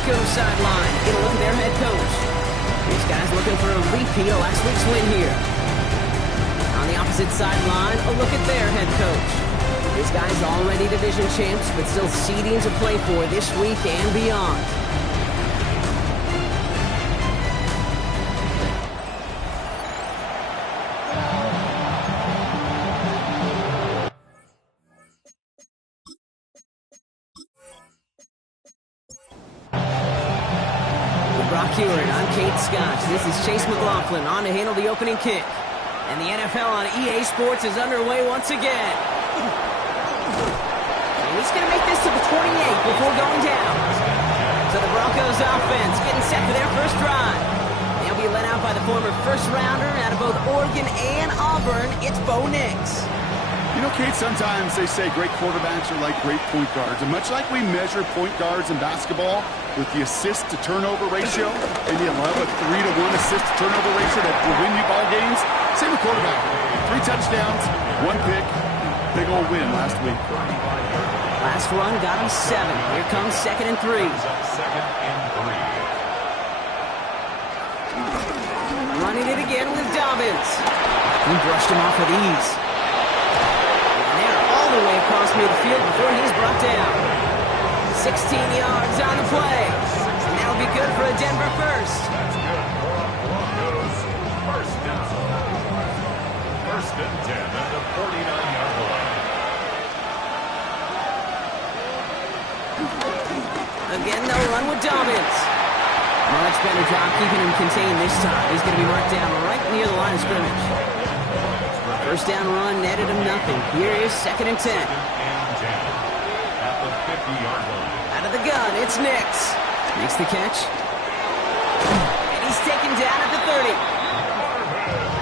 Broncos sideline. Get a look at their head coach. This guy's looking for a repeat of last week's win here. On the opposite sideline, a look at their head coach. This guy's already division champs, but still seeding to play for this week and beyond. This is Chase McLaughlin on to handle the opening kick. And the NFL on EA Sports is underway once again. And he's going to make this to the 28 before going down. So the Broncos offense getting set for their first drive. They'll be led out by the former first-rounder out of both Oregon and Auburn. It's Bo Nix. You know, Kate, sometimes they say great quarterbacks are like great point guards. And much like we measure point guards in basketball with the assist-to-turnover ratio, and you love a 3-to-1 assist-to-turnover ratio that will win you ball games, same with quarterback. 3 touchdowns, 1 pick, big old win last week. Last run got him 7. Here comes 2nd and 3. Running it again with Dobbins. He brushed him off with ease. The way across midfield before he's brought down. 16 yards on the play. And that'll be good for a Denver first. That's good for Broncos. First down. 1st and 10 at the 49-yard line. Again, they'll run with Dobbins. Much better job keeping him contained this time. He's going to be marked down right near the line of scrimmage. First down run netted him nothing. Here is 2nd and 10. At the 50-yard line. Out of the gun, it's Nix. Makes the catch. And he's taken down at the 30.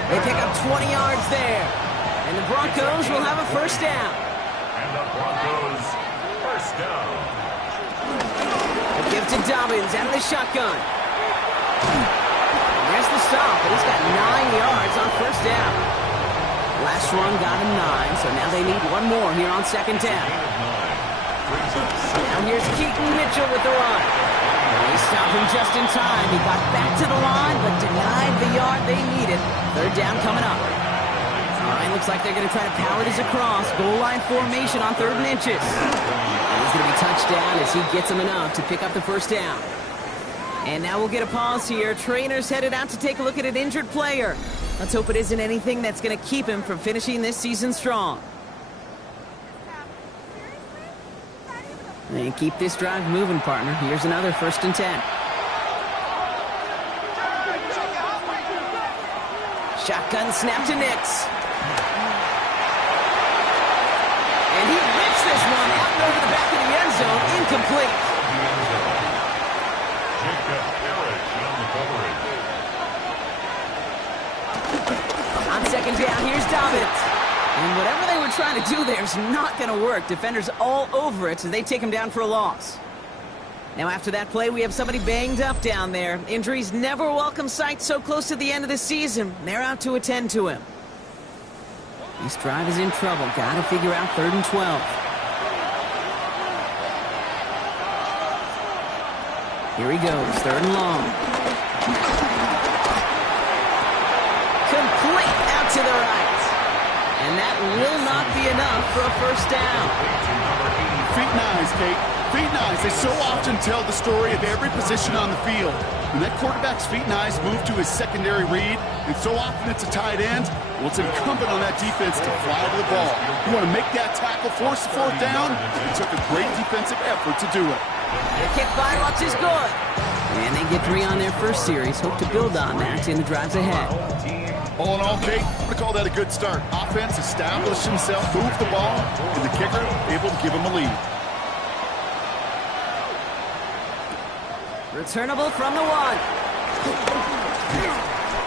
They pick up 20 yards there. And the Broncos will have a first down. And the Broncos first down. A give to Dobbins out of the shotgun. There's the stop, but he's got 9 yards on first down. Last run got him 9, so now they need one more here on 2nd down. Now here's Keaton Mitchell with the run. They stop him just in time. He got back to the line, but denied the yard they needed. 3rd down coming up. All right, looks like they're going to try to power this across. Goal line formation on 3rd and inches. And he's going to be touchdown as he gets him enough to pick up the first down. And now we'll get a pause here. Trainers headed out to take a look at an injured player. Let's hope it isn't anything that's going to keep him from finishing this season strong. And keep this drive moving, partner. Here's another 1st and 10. Shotgun snap to Nix. And he rips this one out and over the back of the end zone. Incomplete. On 2nd down, here's Dobbins. And whatever they were trying to do there is not going to work. Defenders all over it, so they take him down for a loss. Now after that play, we have somebody banged up down there. Injuries never a welcome sight so close to the end of the season. They're out to attend to him. This drive is in trouble. Got to figure out 3rd and 12. Here he goes, 3rd and long. Complete out to the right. And that will not be enough for a first down. Feet and eyes, Kate. Feet and eyes. They so often tell the story of every position on the field. When that quarterback's feet and eyes move to his secondary read, and so often it's a tight end, well, it's incumbent on that defense to fly to the ball. You want to make that tackle, force the 4th down. It took a great defensive effort to do it. The kick by Lutz is good. And they get 3 on their first series. Hope to build on that in the drives ahead. All in all, Kate, I'm going to call that a good start. Offense established himself, moved the ball, and the kicker able to give him a lead. Returnable from the 1.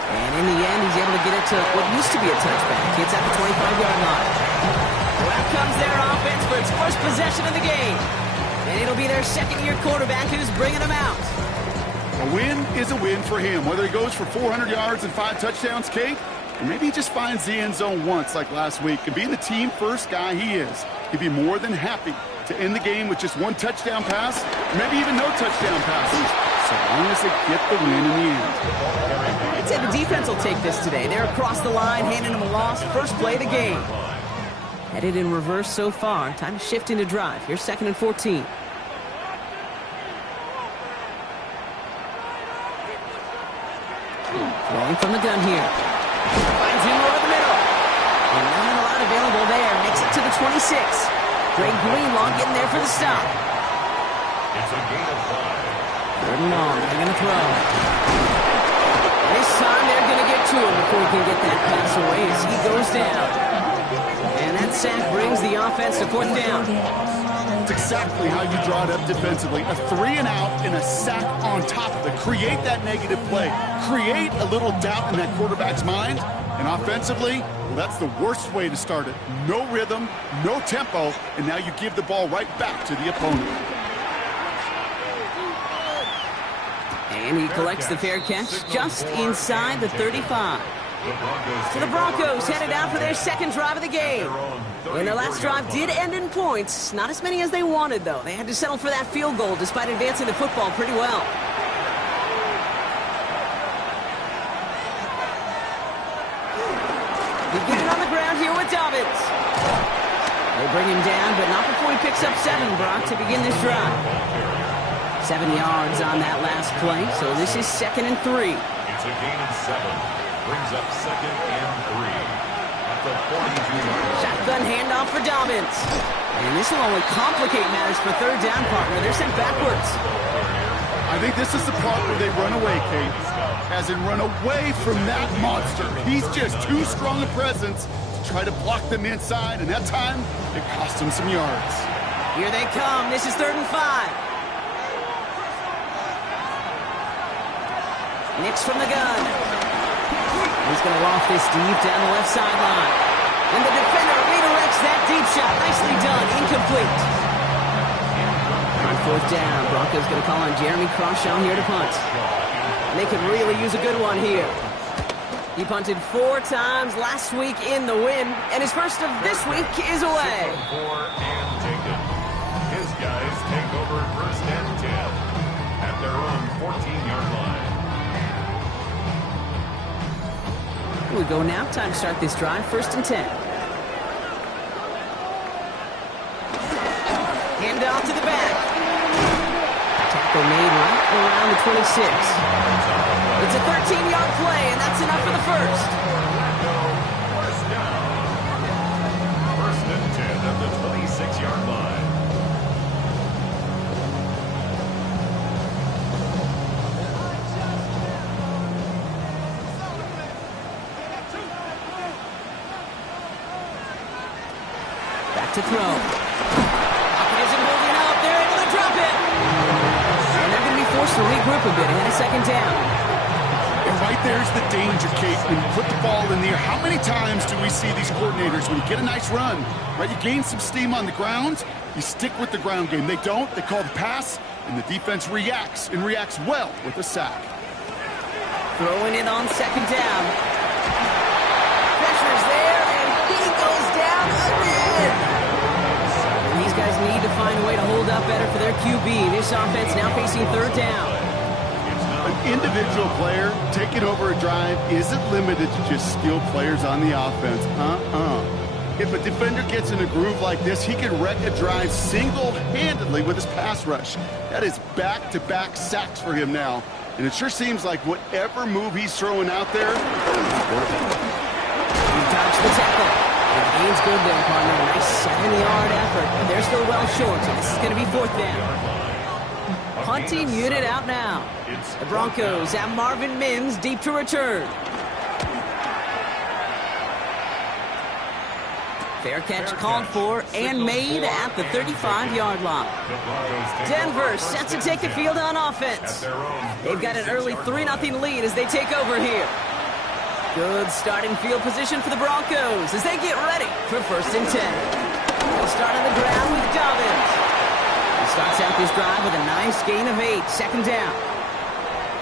And in the end, he's able to get it to what used to be a touchback. It's at the 25-yard line. Well, out comes their offense for its first possession of the game. And it'll be their 2nd-year quarterback who's bringing them out. A win is a win for him, whether he goes for 400 yards and 5 touchdowns, Kate, or maybe he just finds the end zone once like last week. And being the team-first guy he is, he'd be more than happy to end the game with just one touchdown pass, maybe even no touchdown passes, so long as they get the win in the end. I'd say the defense will take this today. They're across the line, handing them a loss. First play of the game. Headed in reverse so far. Time to shift into drive. Here's 2nd and 14. Throwing from the gun here. Finds him over the middle. And not a lot available there. Makes it to the 26. Greg Greenlaw getting there for the stop. It's a gain of 5. 3rd and long. They're going to throw. And this time they're going to get to him before he can get that pass away as he goes down. And that sack brings the offense to 4th down. It's exactly how you draw it up defensively. A 3 and out and a sack on top of it. Create that negative play. Create a little doubt in that quarterback's mind. And offensively, well, that's the worst way to start it. No rhythm, no tempo, and now you give the ball right back to the opponent. And he collects the fair catch just inside the 35. So the Broncos headed out for their second drive of the game. And their last drive did end in points. Not as many as they wanted, though. They had to settle for that field goal despite advancing the football pretty well. We get it on the ground here with Dobbins. They bring him down, but not before he picks up 7, Brock, to begin this drive. 7 yards on that last play, so this is 2nd and 3. It's a gain of 7. Brings up 2nd and 3. At the 42-yard line. Shotgun handoff for Dobbins. And this will only complicate matters for 3rd down, partner. They're sent backwards. I think this is the part where they run away, Kate. As in run away from that monster. He's just too strong a presence to try to block them inside, and that time, it cost him some yards. Here they come. This is 3rd and 5. Nix from the gun. He's going to loft this deep down the left sideline. And the defender redirects that deep shot. Nicely done. Incomplete. On 4th down, Broncos going to call on Jeremy Crawshaw here to punt. And they could really use a good one here. He punted 4 times last week in the win, and his first of this week is away. And taken. His guys take over 1st and 10 at their own 14-yard line. Here we go now. Time to start this drive. 1st and 10. Hand off to the back. Tackle made right around the 26. It's a 13-yard play, and that's enough for the first. First down. 1st and 10 at the 26-yard line. To throw. Pocket isn't holding up. They're able to drop it. And they're going to be forced to regroup a bit ahead of 2nd down. And right there's the danger, Kate, when you put the ball in the air. How many times do we see these coordinators, when you get a nice run, right, you gain some steam on the ground, you stick with the ground game. They don't. They call the pass, and the defense reacts, and reacts well with a sack. Throwing it on 2nd down. Pressure's there, and he goes down again. These guys need to find a way to hold up better for their QB. This offense now facing 3rd down. An individual player taking over a drive isn't limited to just skilled players on the offense. If a defender gets in a groove like this, he can wreck a drive single-handedly with his pass rush. That is back-to-back sacks for him now. And it sure seems like whatever move he's throwing out there is working. He dodged the tackle. The gain's good there, partner. A nice 7-yard effort, but they're still well short, so this is going to be 4th down. Punting unit out now. The Broncos have Marvin Mims deep to return. Fair catch called for and made at the 35-yard line. Denver set to take the field on offense. They've got an early 3-0 lead as they take over here. Good starting field position for the Broncos as they get ready for 1st and 10. They'll start on the ground with Dobbins. He starts out this drive with a nice gain of 8, 2nd down.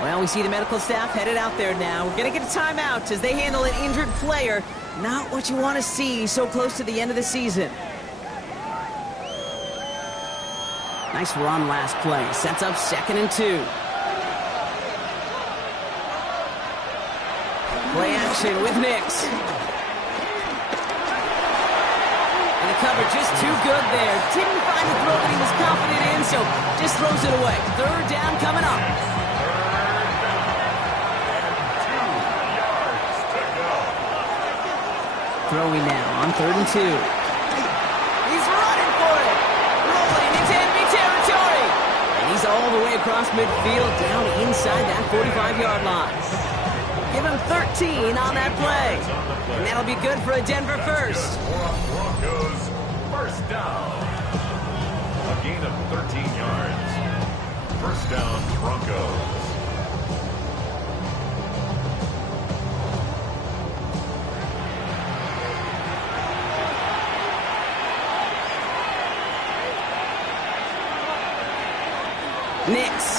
Well, we see the medical staff headed out there now. We're going to get a timeout as they handle an injured player. Not what you want to see so close to the end of the season. Nice run last play. Sets up 2nd and 2. Play action with Nix. And the cover just too good there. Didn't find the throw that he was confident in, so just throws it away. 3rd down coming up. Throwing now on 3rd and 2. He's running for it. Rolling into enemy territory. And he's all the way across midfield, down inside that 45-yard line. Give him 13 on that play. And that'll be good for a Denver first. Broncos first down. A gain of 13 yards. First down, Broncos. Nix.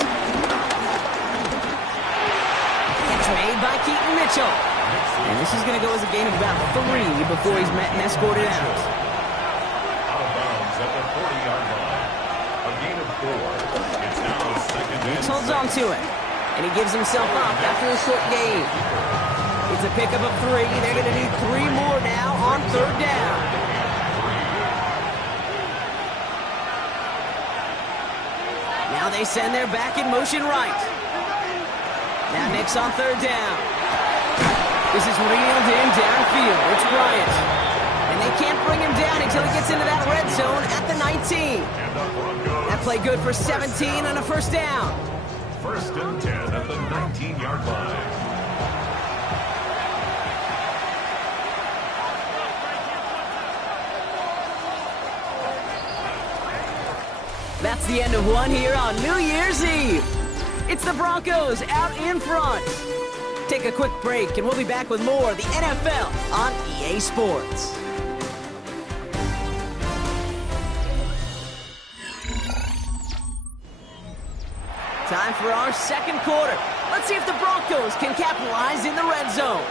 Catch made by Keaton Mitchell. And this is going to go as a gain of about 3 before he's met and escorted out. Out of bounds at the 40-yard line. A gain of 4. It's now 2nd and Nix holds on to it. And he gives himself up after a short gain. It's a pickup of 3. They're going to need 3 more now on 3rd down. Now they send their back in motion right. Now Nix on 3rd down. This is reeled in downfield. It's Bryant. And they can't bring him down until he gets into that red zone at the 19. That play good for 17 on a 1st down. 1st and 10 at the 19-yard line. That's the end of one here on New Year's Eve. It's the Broncos out in front. Take a quick break, and we'll be back with more of the NFL on EA Sports. Time for our 2nd quarter. Let's see if the Broncos can capitalize in the red zone.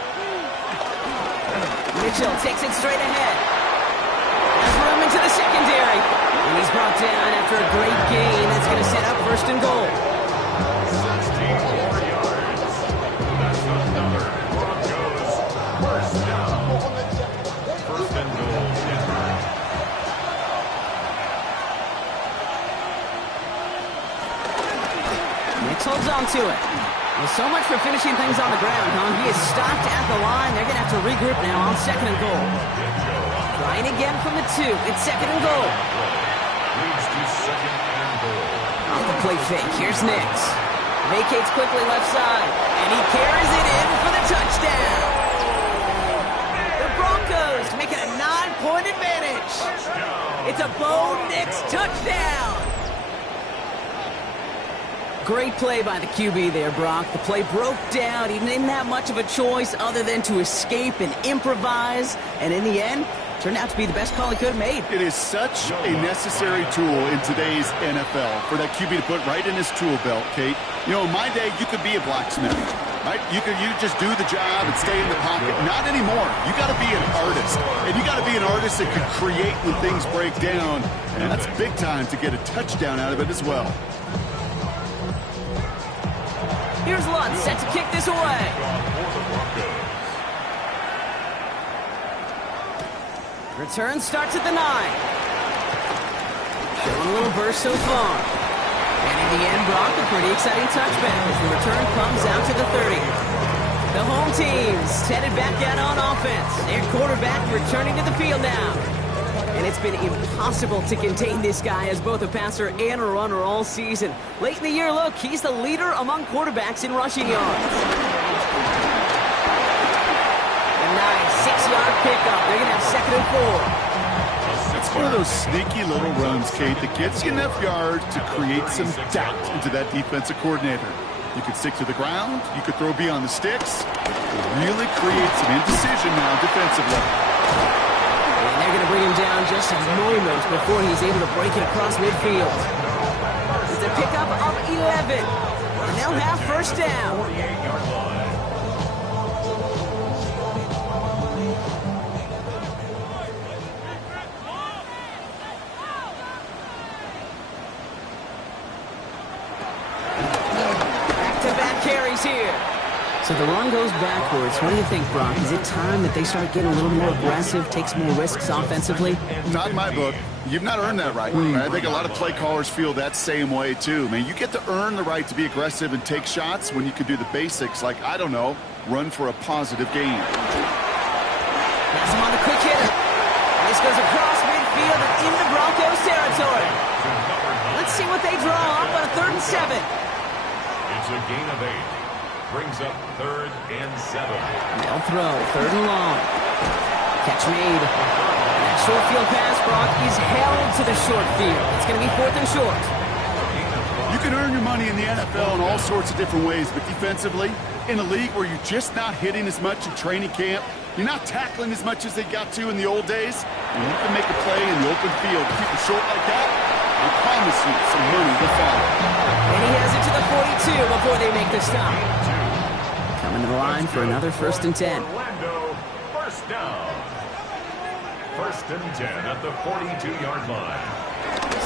Mitchell takes it straight ahead. Has room into the secondary. And he's brought down after a great gain. That's going to set up 1st and goal. 16 more yards. That's another Broncos first down. 1st and goal, Denver. Nix holds on to it. Well, so much for finishing things on the ground, huh? He is stopped at the line. They're going to have to regroup now on 2nd and goal. Trying again from the 2. It's 2nd and goal. Leads to 2nd and goal. Off the play fake. Here's Nix. Vacates quickly left side. And he carries it in for the touchdown. The Broncos make it a 9-point advantage. It's a Bo Nix touchdown. Great play by the QB there, Brock. The play broke down. He didn't have much of a choice other than to escape and improvise. And in the end, turned out to be the best call he could have made. It is such a necessary tool in today's NFL for that QB to put right in his tool belt, Kate. You know, in my day, you could be a blacksmith, right? You just do the job and stay in the pocket. Not anymore. You got to be an artist, and you got to be an artist that can create when things break down. And that's big time to get a touchdown out of it as well. Here's Lutz, set to kick this away. Return starts at the 9. Showing a little burst so far. And in the end, Brock, a pretty exciting touchback as the return comes out to the 30. The home team's headed back out on offense. Their quarterback returning to the field now. And it's been impossible to contain this guy as both a passer and a runner all season. Late in the year, look, he's the leader among quarterbacks in rushing yards. A nice 6-yard pickup. They're going to have 2nd and 4. It's one of those sneaky little runs, Kate, that gets you enough yards to create some doubt into that defensive coordinator. You could stick to the ground. You could throw beyond the sticks. It really creates some indecision now defensively. And they're going to bring him down just a moment before he's able to break it across midfield. It's a pickup of 11. And they'll have 1st down. 48-yard line. carries here. So the run goes backwards. What do you think, Brock? Is it time that they start getting a little more aggressive, take some more risks offensively? Not in my book. You've not earned that right. I think a lot of play callers feel that same way, too. Man, you get to earn the right to be aggressive and take shots when you can do the basics, like, I don't know, run for a positive gain. Has him on the quick hitter. This goes across midfield and into Broncos territory. Let's see what they draw up on a 3rd and 7. It's a gain of 8. Brings up 3rd and 7. They'll throw, 3rd and long. Catch made. That short field pass, Brock, is held to the short field. It's going to be 4th and short. You can earn your money in the NFL in all sorts of different ways, but defensively, in a league where you're just not hitting as much in training camp, you're not tackling as much as they got to in the old days, and you can make a play in the open field. Keep it short like that, I promise you some money will follow. And he has it to the 42 before they make the stop. Coming to the line for another 1st and 10. Orlando, first down. 1st and 10 at the 42-yard line.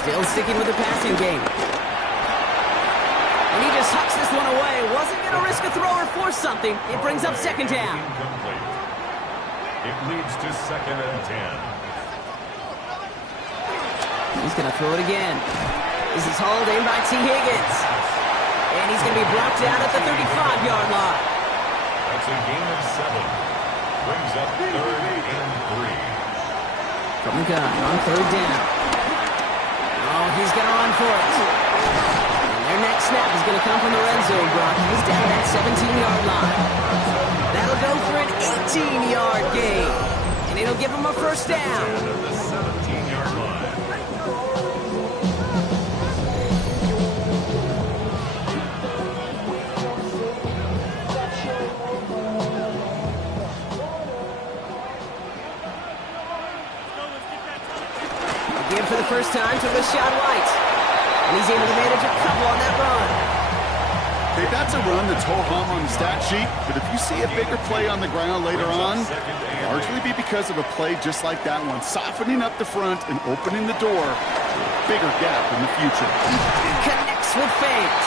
Still sticking with the passing game. And he just hucks this one away. Wasn't going to risk a throw or force something. It brings up 2nd down. Incomplete. It leads to 2nd and 10. He's going to throw it again. This is hauled in by T. Higgins. And he's going to be brought down at the 35-yard line. That's a gain of 7. Brings up 3rd and 3. From the gun on 3rd down. Oh, he's going to run for it. And their next snap is going to come from the red zone, Brock. He's down that 17-yard line. That'll go for an 18-yard gain. And it'll give him a 1st down. At the 17-yard line. Again for the first time to Rashad White. And he's able to manage a couple on that run. Hey, that's a run that's ho-hum on the stat sheet, but if you see a bigger play on the ground later on, it'll largely be because of a play just like that one, softening up the front and opening the door to a bigger gap in the future. Connects with feint.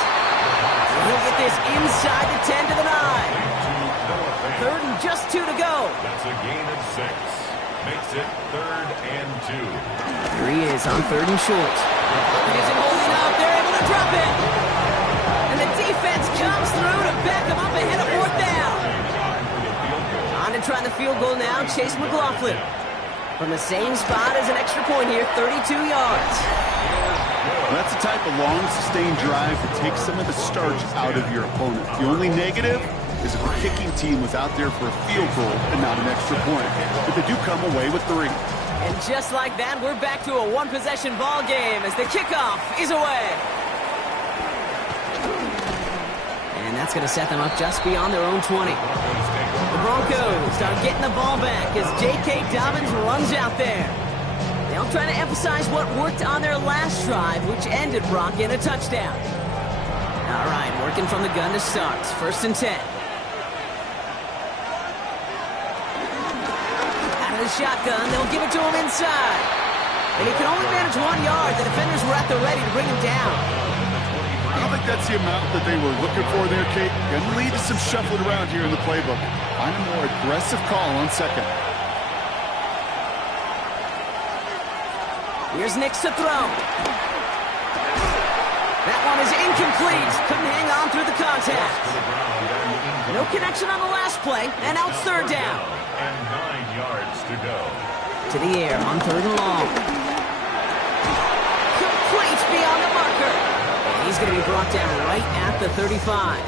He'll get this inside the 10 to the 9. 3rd and just 2 to go. That's a gain of 6. Makes it 3rd and 2. Here he is on 3rd and short. He isn't holding up. They're able to drop it. And the defense comes through to back him up ahead of 4th down. On to trying the field goal now, Chase McLaughlin. From the same spot as an extra point here, 32 yards. Well, that's the type of long, sustained drive that takes some of the starch out of your opponent. The only negative is if the kicking team was out there for a field goal and not an extra point. But they do come away with 3. And just like that, we're back to a one-possession ball game as the kickoff is away. And that's going to set them up just beyond their own 20. The Broncos start getting the ball back as J.K. Dobbins runs out there. They'll try to emphasize what worked on their last drive, which ended Brock in a touchdown. All right, working from the gun to start. 1st and 10. The shotgun, they'll give it to him inside. And he can only manage 1 yard. The defenders were at the ready to bring him down. I don't think that's the amount that they were looking for there, Kate. Going to lead to some shuffling around here in the playbook. Find a more aggressive call on 2nd. Here's Nix to throw. That one is incomplete. Couldn't hang on through the contact. No connection on the last play, and out 3rd down. And 9 yards to go. To the air on 3rd and long. Complete beyond the marker. And he's going to be brought down right at the 35.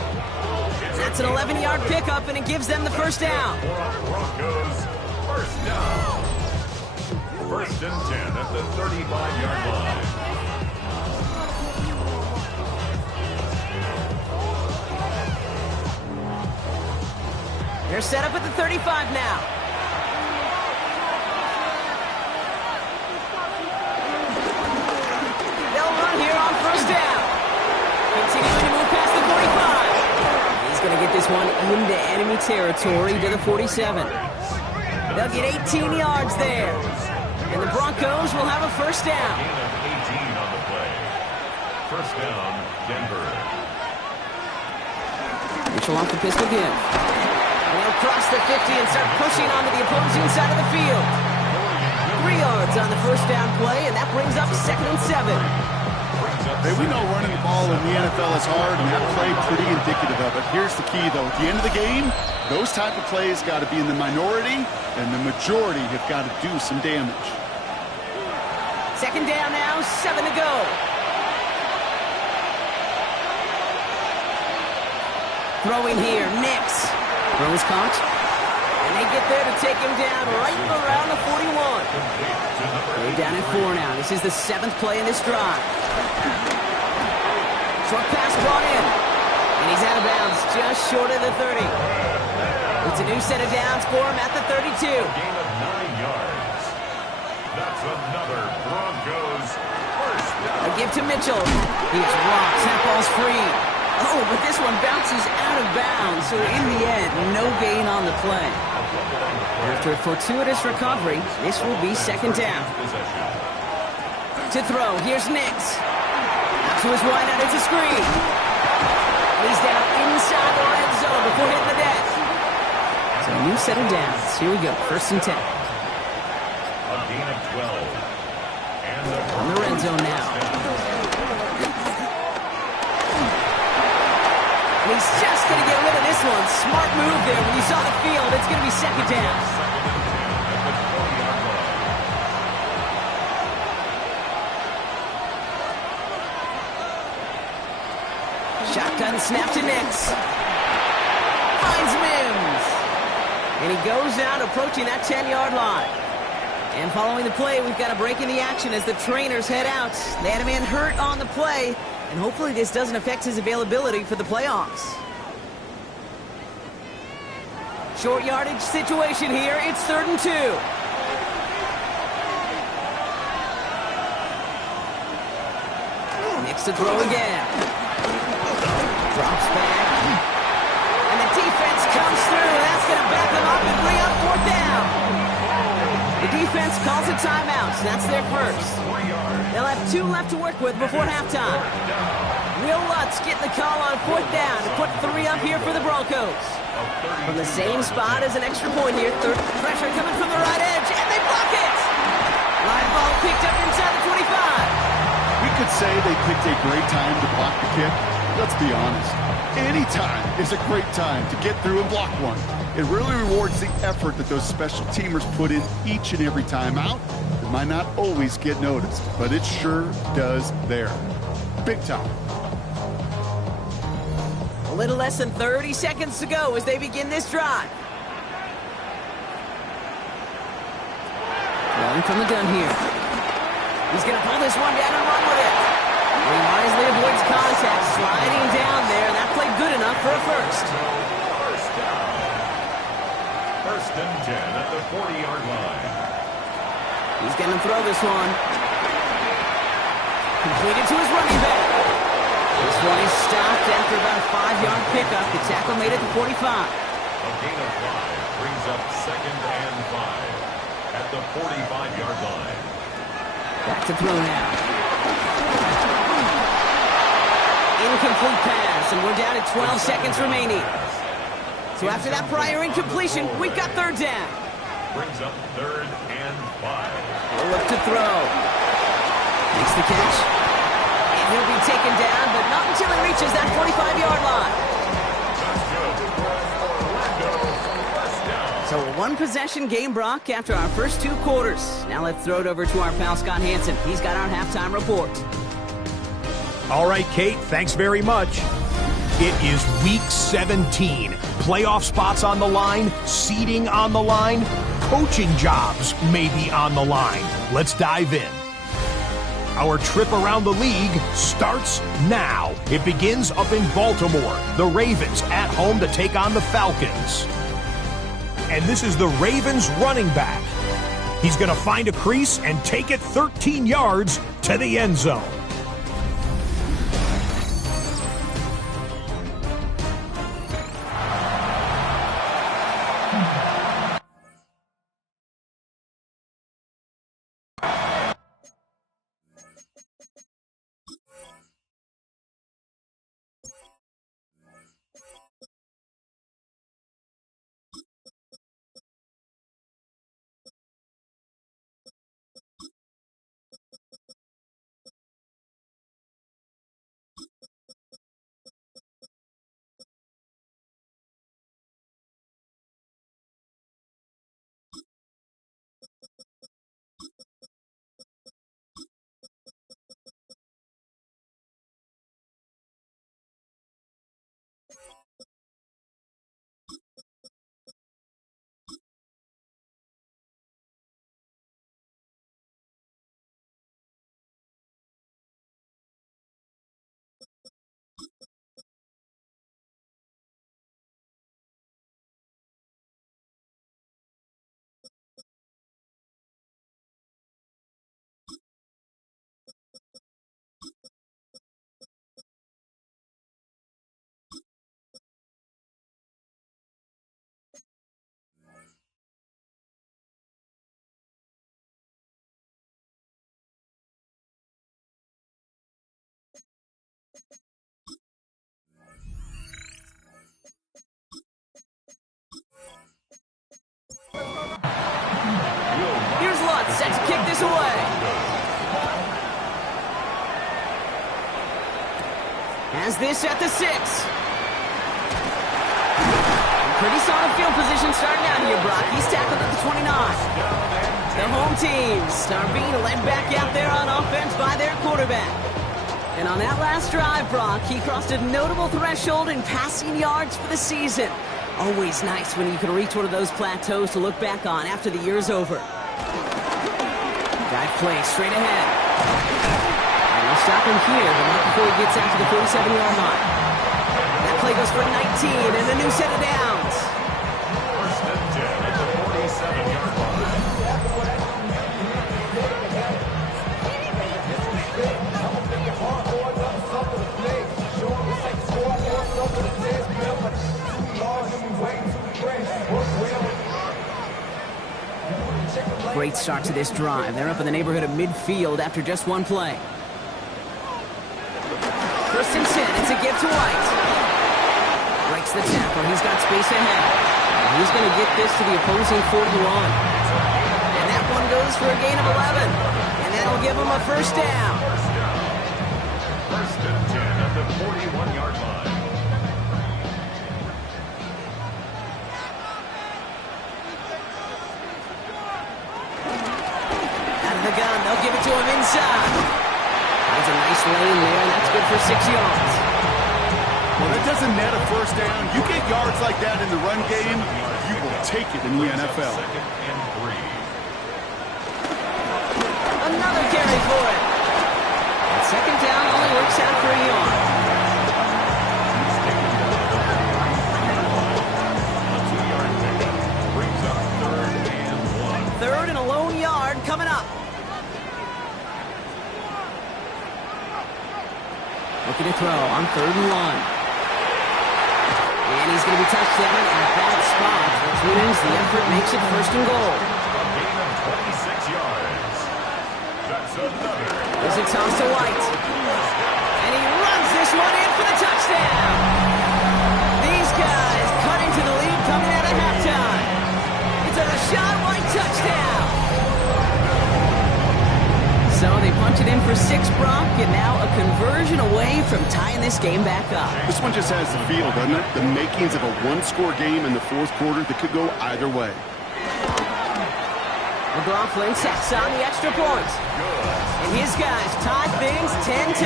That's an 11-yard pickup, and it gives them the 1st down. Broncos, 1st down. 1st and 10 at the 35-yard line. They're set up at the 35 now. They'll run here on 1st down. Continuing to move past the 45. He's going to get this one into enemy territory to the 47. They'll get 18 yards there. And the Broncos will have a 1st down. Gain of 18 on the play. 1st down, Denver. Mitchell off the pistol give. And he'll cross the 50 and start pushing onto the opposing side of the field. 3 yards on the first down play, and that brings up 2nd and 7. Hey, we know running the ball in the NFL is hard, and that play pretty indicative of it. Here's the key, though. At the end of the game, those type of plays got to be in the minority, and the majority have got to do some damage. 2nd down now, 7 to go. Throwing here, Nix. Throw is caught. And they get there to take him down right around the 41. They're down at 4 now. This is the 7th play in this drive. Short pass brought in. And he's out of bounds just short of the 30. It's a new set of downs for him at the 32. Gain of 9 yards. That's another Broncos first down. A give to Mitchell. He gets rocked. That ball's free. Oh, but this one bounces out of bounds. So in the end, no gain on the play. After a fortuitous recovery, this will be 2nd down. To throw, here's Nix. Out to his wide out, it's a screen. He's down inside the red zone before hitting the deck. So a new set of downs. Here we go, 1st and 10. A gain of 12. And On the red zone now. He's just going to get rid of this one. Smart move there. When you saw the field, it's going to be 2nd down. Shotgun snap to Nix. Finds Mims. And he goes out approaching that 10-yard line. And following the play, we've got a break in the action as the trainers head out. They had a man hurt on the play, and hopefully this doesn't affect his availability for the playoffs. Short yardage situation here. It's 3rd and 2. Nix to throw again. Drops back. And the defense comes through. That's going to back them up and bring up 4th down. The defense calls a timeout. That's their first. They'll have 2 left to work with before halftime. Will Lutz getting the call on 4th down to put 3 up here for the Broncos. From the same spot as an extra point here. Third pressure coming from the right edge, and they block it! Live ball picked up inside the 25. We could say they picked a great time to block the kick. Let's be honest. Any time is a great time to get through and block one. It really rewards the effort that those special teamers put in each and every time out. It might not always get noticed, but it sure does there. Big time. A little less than 30 seconds to go as they begin this drive. Throwing from the gun here. He's going to pull this one down and run with it. He wisely avoids contact, sliding down there, and that played good enough for a first. First down. 1st and 10 at the 40-yard line. He's going to throw this one. Completed to his running back. This one is stopped after about a 5-yard pickup. The tackle made it to 45. A gain of 5 brings up 2nd and 5 at the 45-yard line. Back to throw now. Incomplete pass, and we're down at 12 seconds remaining. So after that prior incompletion, we've got 3rd down. Brings up 3rd and 5. We'll look to throw. Makes the catch. And he'll be taken down, but not until he reaches that 45-yard line. So a 1-possession game, Brock, after our first 2 quarters. Now let's throw it over to our pal Scott Hansen. He's got our halftime report. All right, Kate, thanks very much. It is Week 17. Playoff spots on the line, seeding on the line, coaching jobs may be on the line. Let's dive in. Our trip around the league starts now. It begins up in Baltimore. The Ravens at home to take on the Falcons. And this is the Ravens running back. He's going to find a crease and take it 13 yards to the end zone. Here's Lutz, set to kick this away. Has this at the 6. Pretty solid field position starting out here, Brock. He's tackled at the 29. The home teams are being led back out there on offense by their quarterback. And on that last drive, Brock, he crossed a notable threshold in passing yards for the season. Always nice when you can reach one of those plateaus to look back on after the year's over. Drive play straight ahead. And we'll stop him here, but not before he gets out to the 47-yard line. That play goes for 19 and a new set of downs. First and 10 at the 47-yard line. Great start to this drive. They're up in the neighborhood of midfield after just one play. First and 10, it's a give to White. Breaks the tackle, he's got space ahead. And he's going to get this to the opposing 41. And that one goes for a gain of 11. And that'll give him a first down. First and 10 at the 41-yard line. The gun, they'll give it to him inside. Finds a nice lane there, and that's good for 6 yards. Well, that doesn't net a first down. You get yards like that in the run game, you will take it in the NFL. Second and 3. Another carry for it. And second down only works out for a yard. A 2-yard pickup brings up third and 1. Third and a lone yard coming up. Looking to throw on 3rd and 1. And he's going to be touchdown at that spot, which means the effort makes it first and goal. A gain of 26 yards. That's another. There's a toss to White. And he runs this one in for the touchdown. These guys cut into the lead coming out of halftime. It's a Rashad White touchdown. So they punch it in for 6, Brock, and now a conversion away from tying this game back up. This one just has the feel, doesn't it? The makings of a one-score game in the fourth quarter that could go either way. McLaughlin sets on the extra point. And his guys tie things 10-10.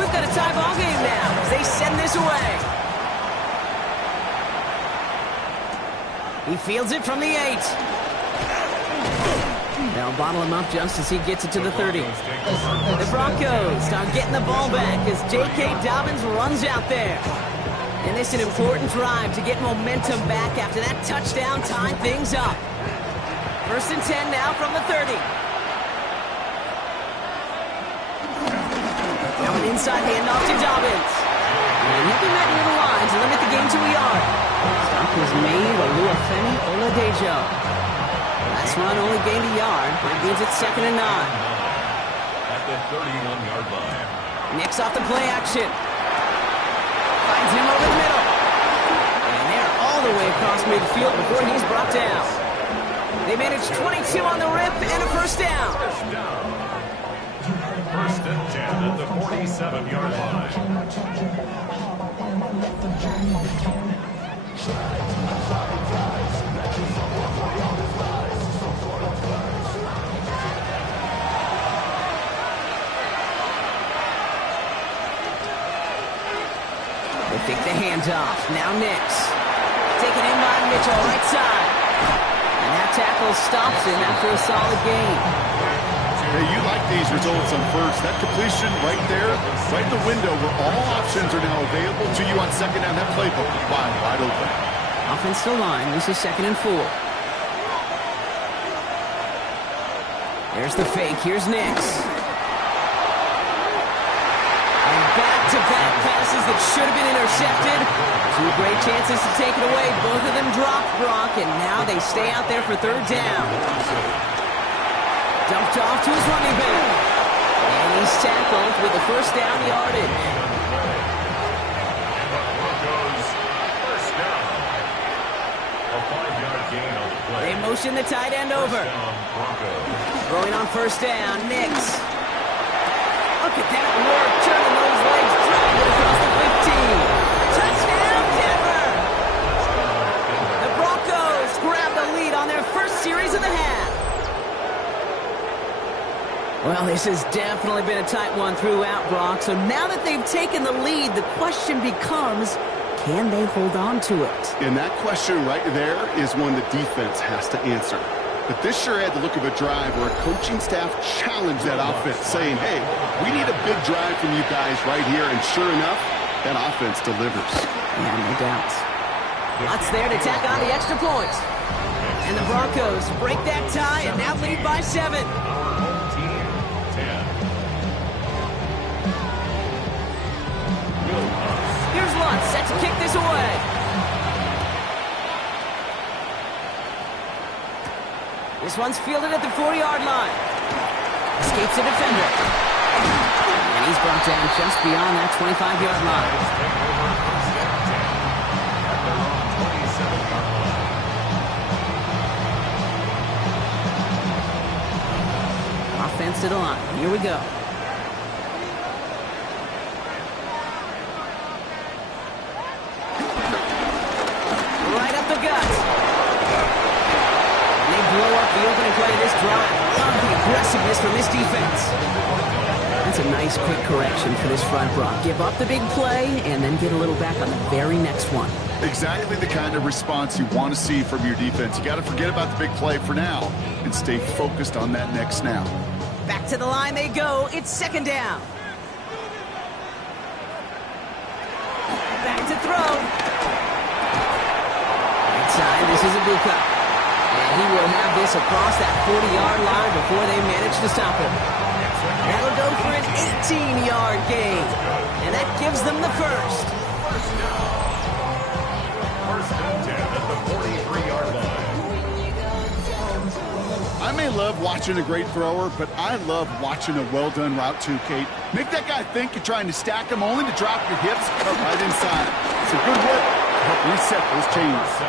We've got a tie ball game now as they send this away. He fields it from the 8. They'll bottle him up just as he gets it to the 30. The Broncos start getting the ball back as J.K. Dobbins runs out there. And this is an important drive to get momentum back after that touchdown tying things up. First and 10 now from the 30. Now an inside handoff to Dobbins. And he'll be met near the line to limit the game to a yard. Stop was made Oluwafemi Oladejo. Last run only gained a yard. That means it's 2nd and 9. At the 31-yard line. Nick's off the play action. Finds him over the middle. And they're all the way across midfield before he's brought down. They managed 22 on the rip and a first down. First and 10 at the 47-yard line. They take the handoff. Now Nix. Taken in by Mitchell, right side. And that tackle tackle stops him after a solid gain. Hey, you like these results on first. That completion right there, right in the window where all options are now available to you on second down. That playbook is wide open. Offensive line. This is 2nd and 4. There's the fake. Here's Nix. And back-to-back passes that should have been intercepted. 2 great chances to take it away. Both of them dropped, Brock, and now they stay out there for 3rd down. Dumped off to his running back. And he's tackled with the 1st down yardage. Broncos, 1st down. A 5-yard gain on the play. They motion the tight end over. Throwing on 1st down, Nix. Look at that work, turning those legs, driving it across the 15. Touchdown, Denver! The Broncos grab the lead on their first series of the half. Well, this has definitely been a tight one throughout, Brock. So now that they've taken the lead, the question becomes, can they hold on to it? And that question right there is one the defense has to answer. But this sure had the look of a drive where a coaching staff challenged that offense, saying, hey, we need a big drive from you guys right here. And sure enough, that offense delivers. Yeah, no doubt. Lots there to tack on the extra point. And the Broncos break that tie and now lead by 7. Our home team, 10. Here's Lutz set to kick this away. This one's fielded at the 40-yard line. Escapes a defender. And he's brought down just beyond that 25-yard line. Offense to the line. Here we go. Right up the gut. Blow up the opening play of this drive. Love the aggressiveness from this defense. That's a nice quick correction for this front, Brock. Give up the big play and then get a little back on the very next one. Exactly the kind of response you want to see from your defense. You got to forget about the big play for now and stay focused on that next snap. Back to the line they go. It's 2nd down. Back to throw. Inside, this is Ibuka. And he will have this across that 40-yard line before they manage to stop him. That'll go for an 18-yard gain. And that gives them the first. 1st and 10 at the 43-yard line. I may love watching a great thrower, but I love watching a well-done route too, Kate. Make that guy think you're trying to stack him only to drop your hips cut right inside. It's a good work to help reset those chains.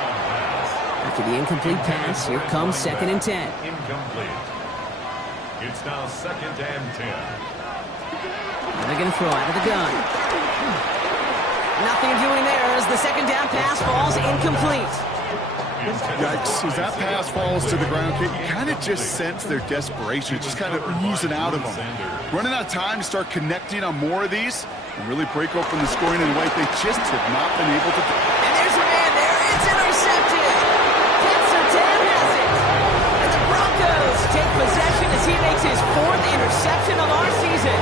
After the incomplete pass, here comes 2nd and 10. Incomplete. It's now 2nd and 10. Now they're going to throw out of the gun. Nothing doing there as the 2nd down pass falls incomplete. Yikes, as that pass falls to the ground, Kate, you kind of just sense their desperation. It's just kind of oozing out of them. Running out of time to start connecting on more of these and really break open the scoring in a way they just have not been able to do. And there's a man there. It's intercepted. And the Broncos take possession as he makes his 4th interception of our season.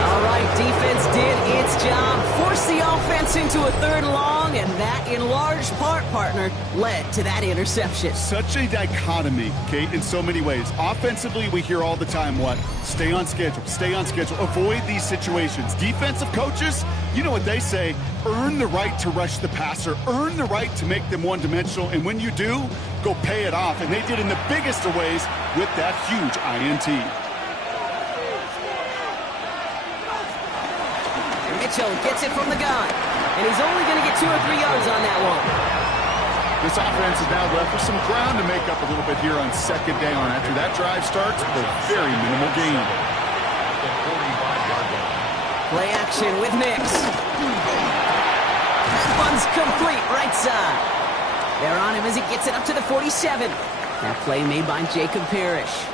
All right, defense did its job. Forced the offense into a 3rd and long, and that, in large part, partner, led to that interception. Such a dichotomy, Kate, in so many ways. Offensively, we hear all the time what? Stay on schedule, avoid these situations. Defensive coaches, you know what they say, earn the right to rush the passer, earn the right to make them one-dimensional, and when you do, go pay it off. And they did in the biggest of ways with that huge INT. Mitchell gets it from the gun, and he's only going to get 2 or 3 yards on that one. This offense is now left with some ground to make up a little bit here on 2nd down. After that drive starts with a very minimal gain. Play action with Nix. That one's complete right side. They're on him as he gets it up to the 47. That play made by Jacob Parrish.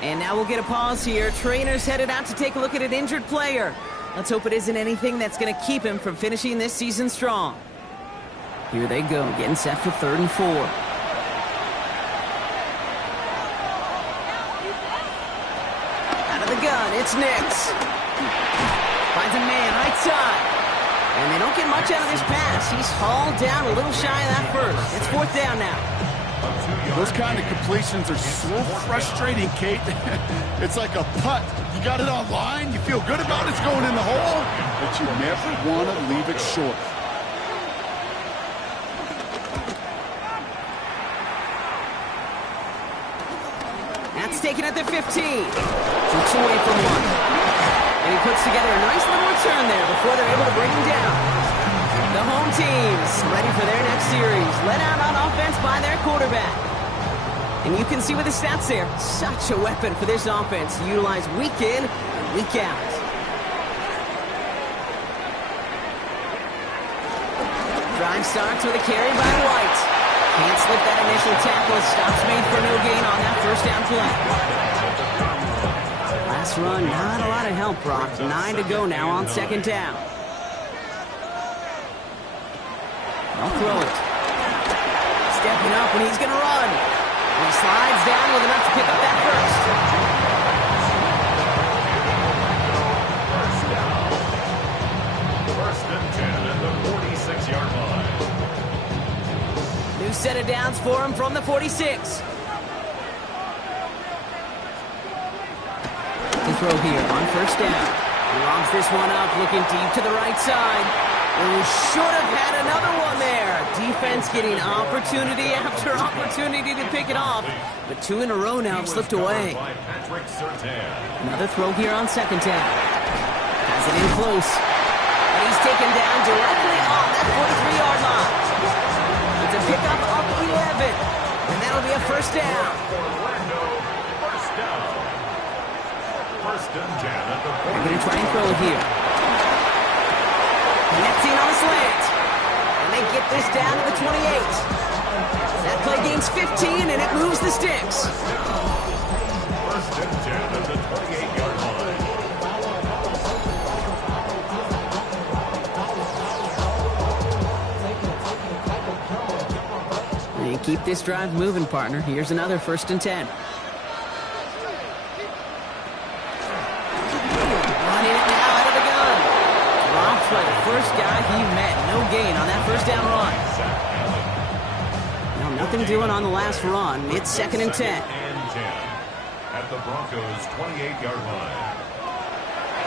And now we'll get a pause here. Trainer's headed out to take a look at an injured player. Let's hope it isn't anything that's going to keep him from finishing this season strong. Here they go, getting set for 3rd and 4. the gun. It's Nix. Finds a man right side. And they don't get much out of this pass. He's hauled down a little shy of that first. It's fourth down now. Those kind of completions are so frustrating, Kate. It's like a putt. You got it on line, you feel good about it, it's going in the hole, but you never want to leave it short. That's taken at the 15. Looks away from one. And he puts together a nice little return there before they're able to bring him down. The home team's ready for their next series. Let out on offense by their quarterback. And you can see with the stats there, such a weapon for this offense to utilize week in and week out. Drive starts with a carry by White. Can't slip that initial tackle. Stops made for no gain on that first down play. Last run, not a lot of help, Brock. 9 to go now on second down. I'll throw it. Stepping up, and he's going to run. And he slides down with enough to pick up that first. First and 10 at the 46-yard line. New set of downs for him from the 46. To throw here on first down. He lobs this one up, looking deep to the right side. And should have had another one there. Defense getting opportunity after opportunity to pick it off. But 2 in a row now have slipped away. Another throw here on second down. Has it in close. And he's taken down directly on that 43-yard line. It's a pickup of 11. And that'll be a first down. Orlando, first down. First and 10 at the 40. They're going to try and throw it here. Connecting on the slant. And they get this down to the 28. That play gains 15, and it moves the sticks. First and 10 at the 28-yard line. And keep this drive moving, partner. Here's another first and 10. By the first guy he met. No gain on that first down run. Now nothing doing on the last run. It's second and 10. At the Broncos' 28-yard line.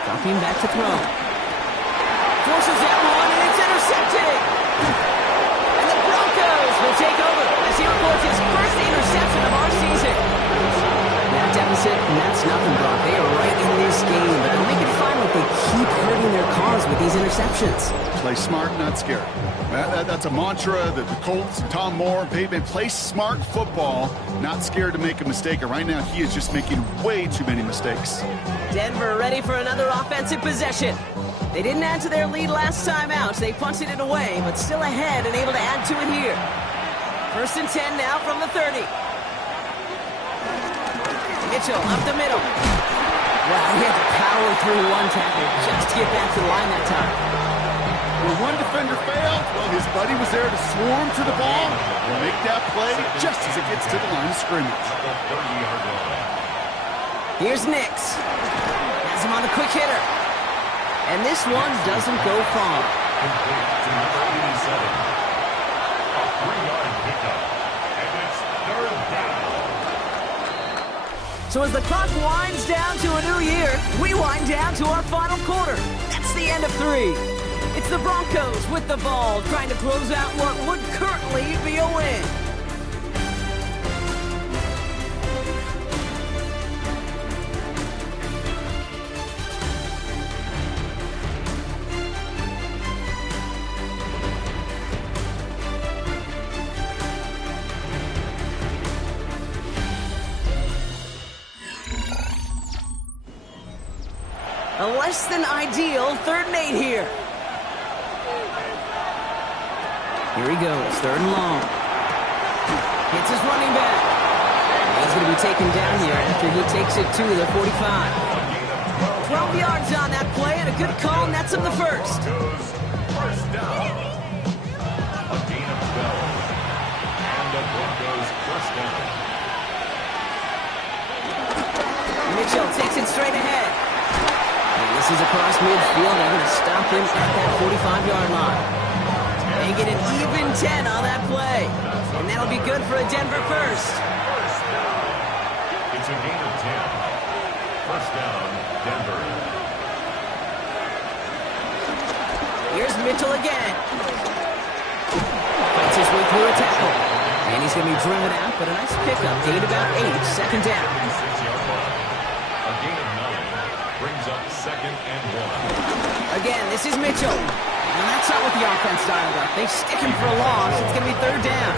Dropping back to throw. Forces that one, and it's intercepted. And the Broncos will take over as he records his first interception of our season. That deficit, and that's nothing, Brock. They are right in this game, but they'll make it fine if they keep hurting their cause with these interceptions. Play smart, not scared. That's a mantra that the Colts and Tom Moore and Peyton play smart football, not scared to make a mistake. And right now, he is just making way too many mistakes. Denver ready for another offensive possession. They didn't add to their lead last time out. They punted it away, but still ahead and able to add to it here. First and 10 now from the 30. Mitchell up the middle. Wow, he had to power through one tackle just to get back to the line that time. When one defender failed, well, his buddy was there to swarm to the ball and make that play just as it gets to the line of scrimmage. Here's Nix. Has him on the quick hitter. And this one doesn't go far. Complete to number 87. A 3-yard pickup. And it's third down. So as the clock winds down to a new year, we wind down to our final quarter. That's the end of 3. It's the Broncos with the ball, trying to close out what would currently be a win. A less than ideal 3rd and 8 here. Here he goes, 3rd and long. Hits his running back. He's going to be taken down here after he takes it to the 45. 12 yards on that play and a good call nets him the first. First down. A gain of 12. And the Broncos first down. Mitchell takes it straight ahead. And this is across midfield. They're going to stop him at that 45-yard line. They get an even 10 on that play. And that'll be good for a Denver first. It's a gain of 10. First down, Denver. Here's Mitchell again. Fights his way through a tackle. And he's going to be driven out, but a nice pickup. Gain about 8, second down. 36-yard line. A gain of 9 brings up second and 1. Again, this is Mitchell. And that's not what the offense dialed up. They stick him for a loss. It's going to be third down.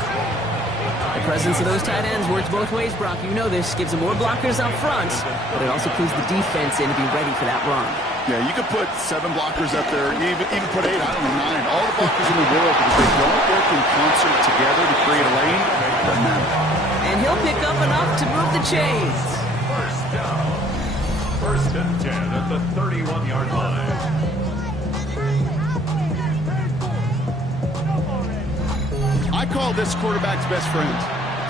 The presence of those tight ends works both ways, Brock. You know this. Gives them more blockers up front, but it also clues the defense in to be ready for that run. Yeah, you could put 7 blockers up there, even put 8, I don't know, 9. All the blockers in the world, but if they don't work in concert together to create a lane, it doesn't matter. And he'll pick up enough to move the chains. First down. First and 10 at the 31-yard line. I call this quarterback's best friend.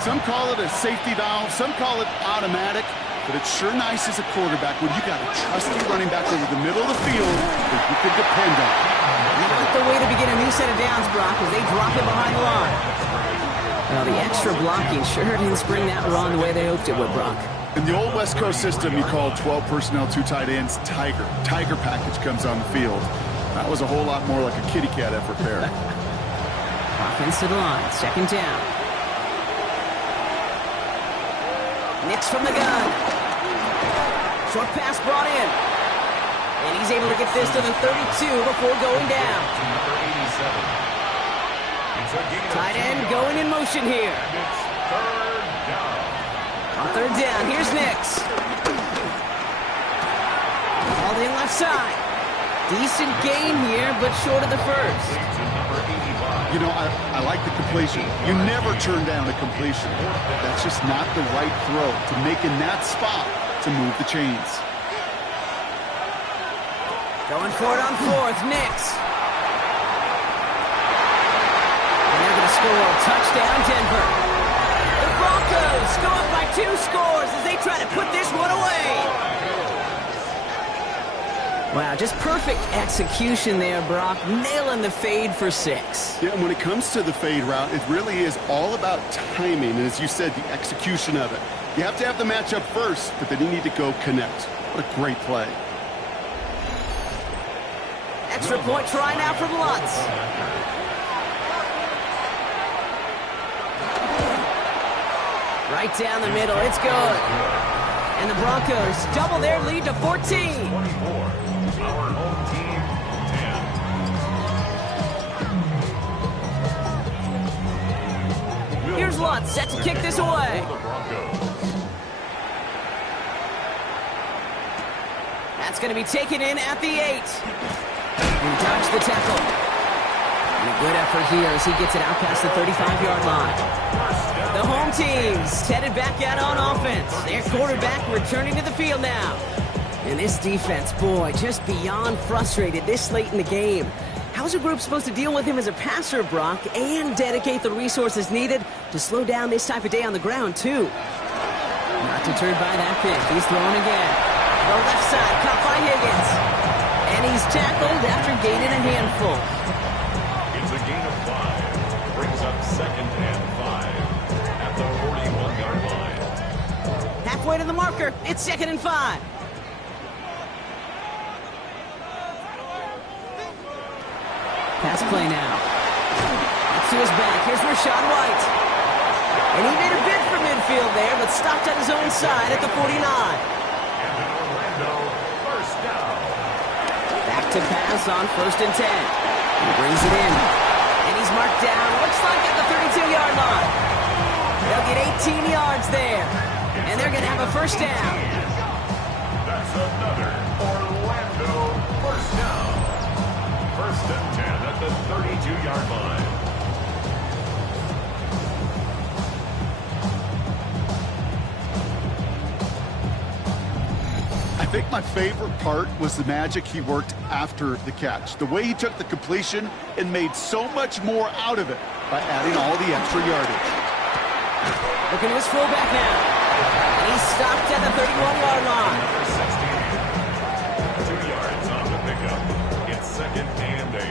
Some call it a safety valve, some call it automatic, but it's sure nice as a quarterback when you got a trusty running back over the middle of the field that you can depend on. Not the way to begin a new set of downs, Brock, as they drop it behind the line. Well, the extra blocking sure didn't spring that run the way they hoped it would, Brock. In the old West Coast system, you call 12 personnel, 2 tight ends, Tiger. Tiger package comes on the field. That was a whole lot more like a kitty cat effort there. Offense to the line, second down. Nix from the gun. Short pass brought in. And he's able to get this to the 32 before going down. Number 87. It's a gain of Tight end going in motion here. and it's third down. On third down, here's Nix. Called in left side. Decent gain here, but short of the first. To number 85. You know, I like the completion. You never turn down a completion. That's just not the right throw to make in that spot to move the chains. Going for it on fourth, Nix. And they're going to score a touchdown, Denver. The Broncos go up by 2 scores as they try to put this one away. Wow, just perfect execution there, Brock. Nailing the fade for 6. Yeah, and when it comes to the fade route, it really is all about timing, and as you said, the execution of it. You have to have the matchup first, but then you need to go connect. What a great play. Extra point try now from Lutz. Right down the middle, it's good. And the Broncos double their lead to 14. 24. Our home team, 10. Here's Lutz set to kick this away. For the Broncos. That's going to be taken in at the 8. And dodged the tackle. And a good effort here as he gets it out past the 35-yard line. The home team's headed back out on offense. Their quarterback returning to the field now. And this defense, boy, just beyond frustrated this late in the game. How's a group supposed to deal with him as a passer, Brock, and dedicate the resources needed to slow down this type of day on the ground, too? Not deterred by that pick. He's throwing again. The left side, caught by Higgins. And he's tackled after gaining a handful. It's a gain of 5. Brings up second and 5 at the 41-yard line. Halfway to the marker. It's second and 5. Pass play now. Up to his back. Here's Rachaad White. And he made a bid for midfield there, but stopped at his own side at the 49. And an Orlando first down. Back to pass on first and 10. He brings it in. And he's marked down, looks like at the 32-yard line. They'll get 18 yards there. And they're going to have a first down. That's another Orlando first down. First and 10 at the 32-yard line. I think my favorite part was the magic he worked after the catch. The way he took the completion and made so much more out of it by adding all the extra yardage. Looking to his fullback now. And he's stopped at the 31-yard line. 2 yards on the pickup. It's 2nd and 8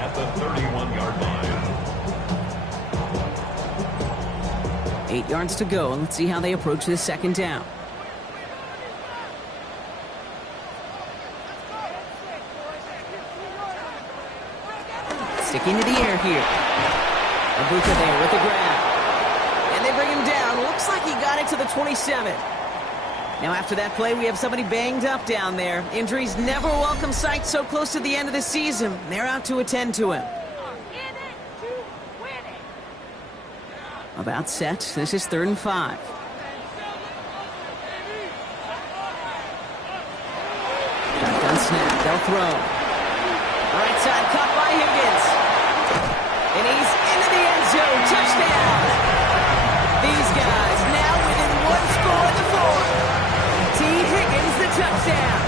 at the 31-yard line. 8 yards to go, and let's see how they approach this 2nd down. Sticking to the air here. Abuka there with the grab. And they bring him down. Looks like he got it to the 27. Now after that play, we have somebody banged up down there. Injuries never a welcome sight so close to the end of the season. They're out to attend to him. About set. This is 3rd and 5. Shotgun snap. They'll throw. Right side caught by Higgins. And he's into the end zone. Touchdown. These guys now within 1 score in the 4th. T. Higgins the touchdown.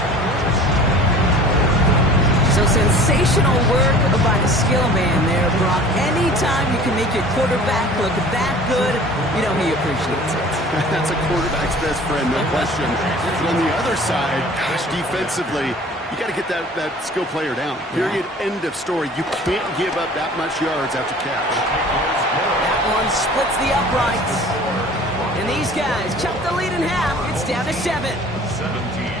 So sensational work by the skill man there, Brock. Anytime you can make your quarterback look that good, you know he appreciates it. That's a quarterback's best friend, no question. But on the other side, gosh, defensively, you got to get that skill player down. Period. End of story. You can't give up that much yards after catch. That one splits the uprights. And these guys chop the lead in half. It's down to 7. 17.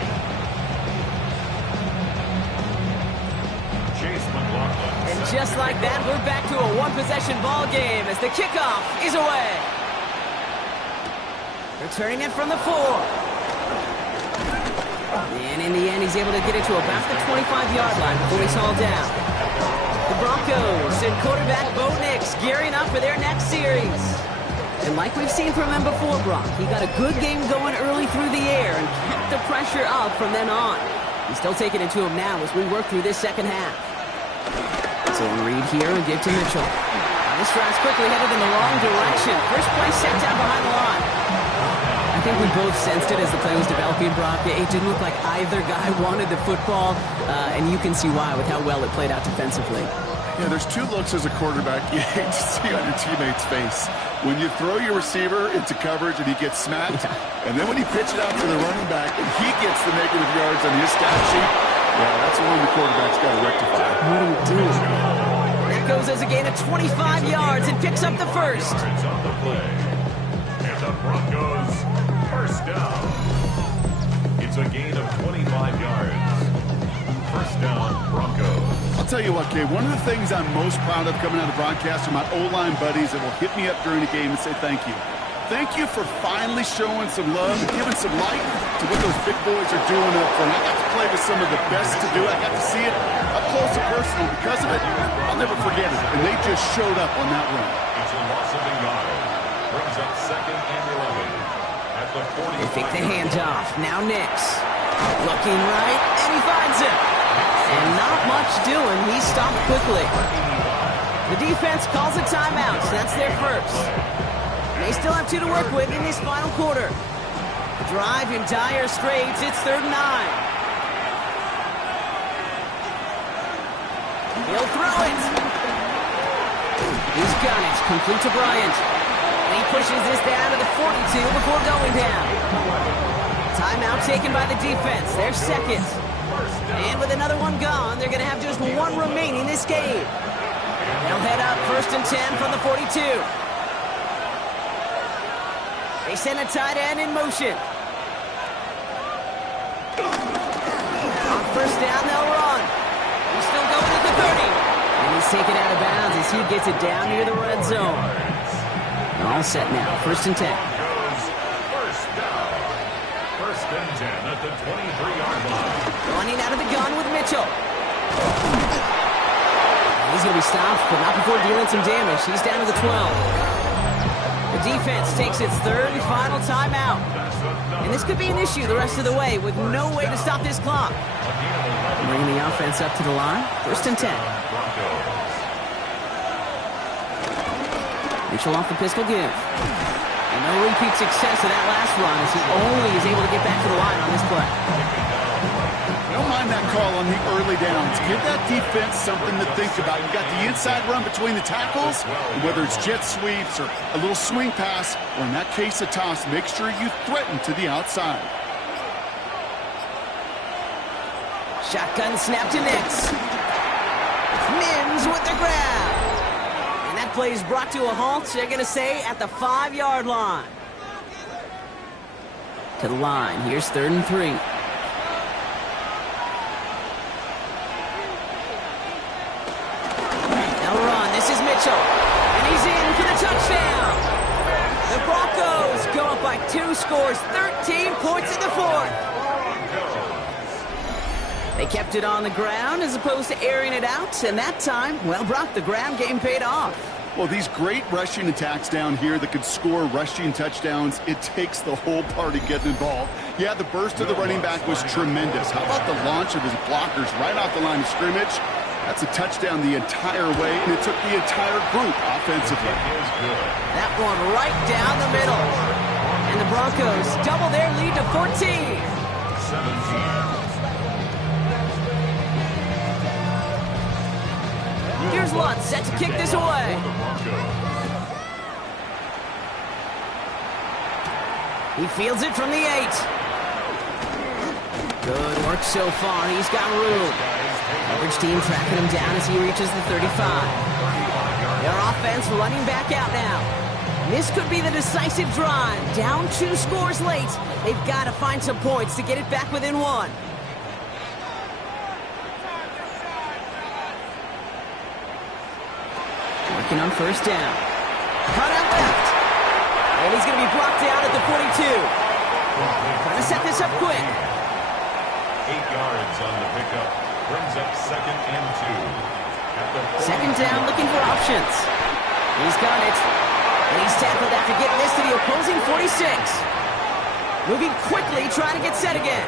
Chase McLaughlin. And just like that, we're back to a one-possession ball game as the kickoff is away. Returning it from the 4. And in the end, he's able to get it to about the 25-yard line before he's hauled down. The Broncos and quarterback Bo Nix gearing up for their next series. And like we've seen from him before, Brock, he got a good game going early through the air and kept the pressure up from then on. He's still taking it to him now as we work through this 2nd half. Zone read here and give to Mitchell. This drive's quickly headed in the wrong direction. First play set down behind the line. I think we both sensed it as the play was developing, Brock. It didn't look like either guy wanted the football, and you can see why with how well it played out defensively. Yeah, there's 2 looks as a quarterback you hate to see on your teammate's face. When you throw your receiver into coverage and he gets smacked, and then when you pitch it out to the running back and he gets the negative yards on his stat sheet, yeah, that's the one the quarterback's got to rectify. What do you do? That goes as a gain of 25 yards and picks up the 1st. Yards on the play. And the Broncos, 1st down. It's a gain of 25 yards. 1st down, Broncos. I'll tell you what, Kay, one of the things I'm most proud of coming out of the broadcast are my O-line buddies that will hit me up during the game and say thank you. Thank you for finally showing some love and giving some light to what those big boys are doing up front. I got to play with some of the best to do it. I got to see it up close and personal. Because of it, I'll never forget it. And they just showed up on that run. It's a loss of a yard. Brings up 2nd and 11 at the 40. They fake the handoff. Now Nix. Looking right, and he finds it. And not much doing. He stopped quickly. The defense calls a timeout, so that's their 1st. They still have 2 to work with in this final quarter. Drive in dire straits. It's 3rd and 9. He'll throw it. He's got it. Complete to Bryant. And he pushes this down to the 42 before going down. Timeout taken by the defense. Their 2nd. And with another one gone, they're going to have just 1 remaining this game. They'll head up 1st and 10 from the 42. They send a tight end in motion. On 1st down, they'll run. He's still going at the 30. And he's taken out of bounds as he gets it down near the red zone. All set now. 1st and 10. 1st down. 1st and 10 at the 23-yard line. Running out of the gun with Mitchell. He's going to be stopped, but not before dealing some damage. He's down to the 12. The defense takes its 3rd and final timeout. And this could be an issue the rest of the way with no way to stop this clock. Bringing the offense up to the line. 1st and 10. Mitchell off the pistol give. And no repeat success of that last run as he only is able to get back to the line on this play. I don't mind that call on the early downs. Give that defense something to think about. You got the inside run between the tackles, and whether it's jet sweeps or a little swing pass, or in that case a toss, make sure you threaten to the outside. Shotgun snap to Nix. Mims with the grab. And that play is brought to a halt, they're going to say, at the 5-yard line. To the line. Here's 3rd and 3. Now run. This is Mitchell. And he's in for the touchdown. The Broncos go up by 2 scores, 13 points in the 4th. They kept it on the ground as opposed to airing it out, and that time, well, Brock, the ground game paid off. Well, these great rushing attacks down here that could score rushing touchdowns, it takes the whole party getting involved. Yeah, the burst of the running back was tremendous. How about the launch of his blockers right off the line of scrimmage? That's a touchdown the entire way, and it took the entire group offensively. That one right down the middle. And the Broncos double their lead to 14. 17. Here's Lutz set to kick this away. He fields it from the 8. Good work so far. He's got room. Coverage team tracking him down as he reaches the 35. Their offense running back out now. This could be the decisive drive. Down 2 scores late. They've got to find some points to get it back within 1. On 1st down. Cut out left. And he's going to be brought down at the 42. Trying to set this up quick. 8 yards on the pickup. Brings up 2nd and 2. 2nd down, looking for options. He's got it. And he's tackled after getting this to the opposing 46. Moving quickly, trying to get set again.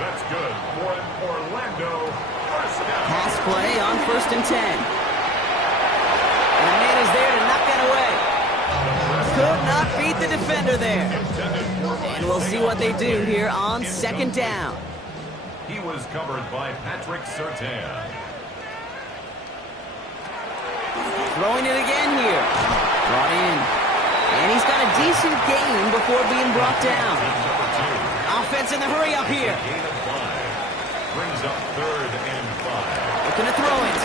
That's good for Orlando. 1st down. Pass play on 1st and 10. And the man is there to knock that away. Could not beat the defender there. And we'll see what they do here on 2nd down. He was covered by Patrick Surtain. Throwing it again here. Brought in. And he's got a decent gain before being brought down. Offense in the hurry up here. Gain of 5. Brings up 3rd and 5. Looking to throw it.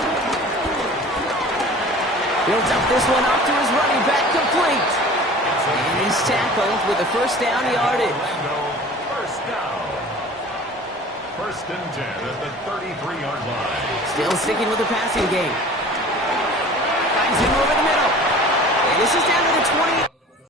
Builds up this one off to his running back, complete. And he's tackled with a 1st down yardage. 1st down. 1st and 10 at the 33-yard line. Still sticking with the passing game. Finds him over the middle. And this is down to the